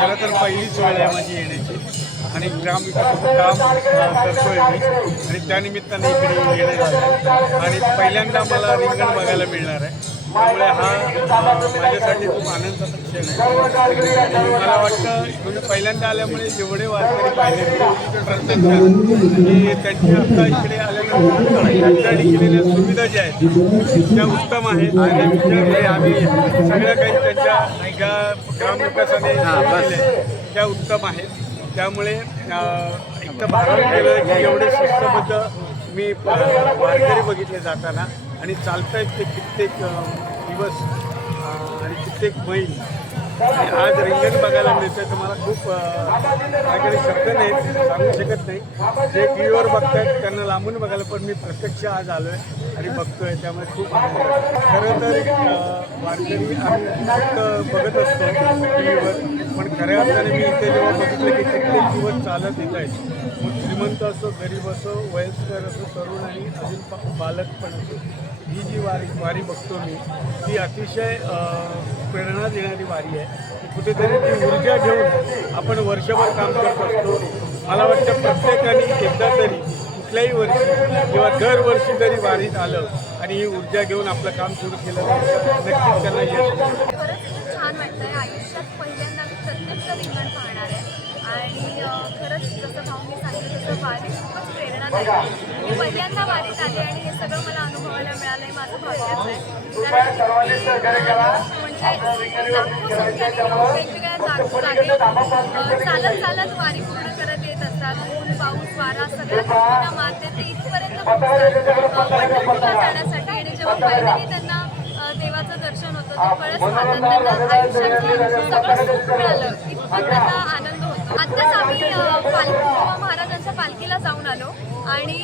खरं तर पहिलीच वेळ आहे माझी येण्याची आणि ग्रामविकासाचं काम करतोय मी आणि त्यानिमित्ताने इकडे येणं झालं आणि पहिल्यांदा मला रिंगण बघायला मिळणार आहे. त्यामुळे हा माझ्यासाठी खूप आनंदाचा क्षण आहे आणि मला वाटतं म्हणजे पहिल्यांदा आल्यामुळे जेवढे वारकरी पाहिले प्रत्यक्षात की त्यांची आता इकडे आल्यानंतर त्यांच्याकडे केलेल्या सुविधा ज्या आहेत त्या उत्तम आहेत आणि आम्ही सगळ्या काही त्यांच्या ज्या ग्रामविकासाने केले त्या उत्तम आहेत. त्यामुळे एक तर भारावून गेलं की एवढे शिस्तबद्ध मी वारकरी बघितले जाताना आणि चालतायत ते कित्येक दिवस आणि कित्येक मैल आणि आज रिंगण बघायला मिळतं तर मला खूप माझ्याकडे शब्द नाहीत, सांगू शकत नाही. जे टी व्हीवर बघतायत त्यांना लांबून बघायला पण मी प्रत्यक्ष आज आलो आहे आणि बघतोय त्यामुळे खूप खरं तर वारकरी आम्ही फक्त बघत असतो टी व्हीवर, पण खऱ्या अर्थाने मी इथे जेव्हा बघितलं की कित्येक दिवस चालत येत आहेत, मग श्रीमंत असो, गरीब असो, वयस्कर असो, तरुण आणि अजून बालक पण असो, ही जी वारी बघतो मी ती अतिशय प्रेरणा देणारी वारी आहे. कुठेतरी ती ऊर्जा घेऊन आपण वर्षभर काम करत असतो. मला वाटतं प्रत्येकाने एकदा तरी कुठल्याही वर्षी किंवा दरवर्षी जरी वारीत आलं आणि ही ऊर्जा घेऊन आपलं काम सुरू केलं तर नक्कीच त्यांना यश मिळेल. खरंच खूप छान वाटतंय. आयुष्यात पहिल्यांदा मी प्रत्यक्ष रिंगण पाहणार आहे आणि खरंच जसं भाऊंनी सांगितलं तसं वारी खूपच प्रेरणादायी आहे. मी पहिल्यांदा वारीत आले आणि हे सगळं मला अनुभवायला मिळालं आहे. माझं भाग्यच आहे. कारण म्हणजे लाखो संख्येने लोक वेगवेगळ्या जागे चालत चालत वारी पूर्ण करत येत असतात. ऊन, पाऊस, वारा सगळ्या गोष्टींना मात देते इथपर्यंत पोहोचतात पंढरपूरला जाण्यासाठी आणि जेव्हा फायनली त्यांना देवाचं दर्शन होतं ते कळस खातात, त्यांना आयुष्याचं सगळं सुख मिळालं इतकं त्यांना आनंद होतो. आत्ताच आम्ही तुकोबा महाराजांच्या पालखीला जाऊन आलो आणि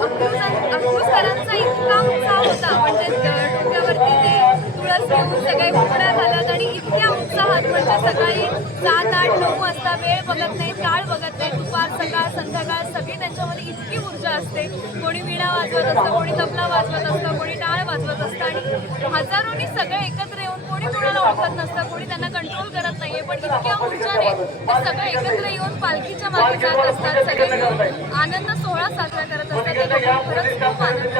अकलूजकरांचा इतका उत्साह होता, म्हणजे डोक्यावरती ते तुळस घेऊन सगळे घोड्या घालत आणि इतक्या उत्साहात म्हणजे सकाळी 7, 8, 9 वाजता वेळ बघत नाही, काळ बघत नाही, दुपार, सकाळ, संध्याकाळ सगळी त्यांच्यामध्ये इतकी ऊर्जा असते. कोणी वीणा वाजवत असतं, कोणी तबला वाजवत असतं, कोणी टाळ वाजवत असतं आणि हजारोनी सगळे एकत्र येऊन कोणी कोणाला ओळखत नसतं, कोणी त्यांना कंट्रोल करत नाहीये, पण इतक्या ऊर्जाने ते सगळे एकत्र येऊन पालखीच्या मागे जात असतात. सगळे मिळून आनंद सोहळा साजरा करत असतात. ते खरंच खूप आनंद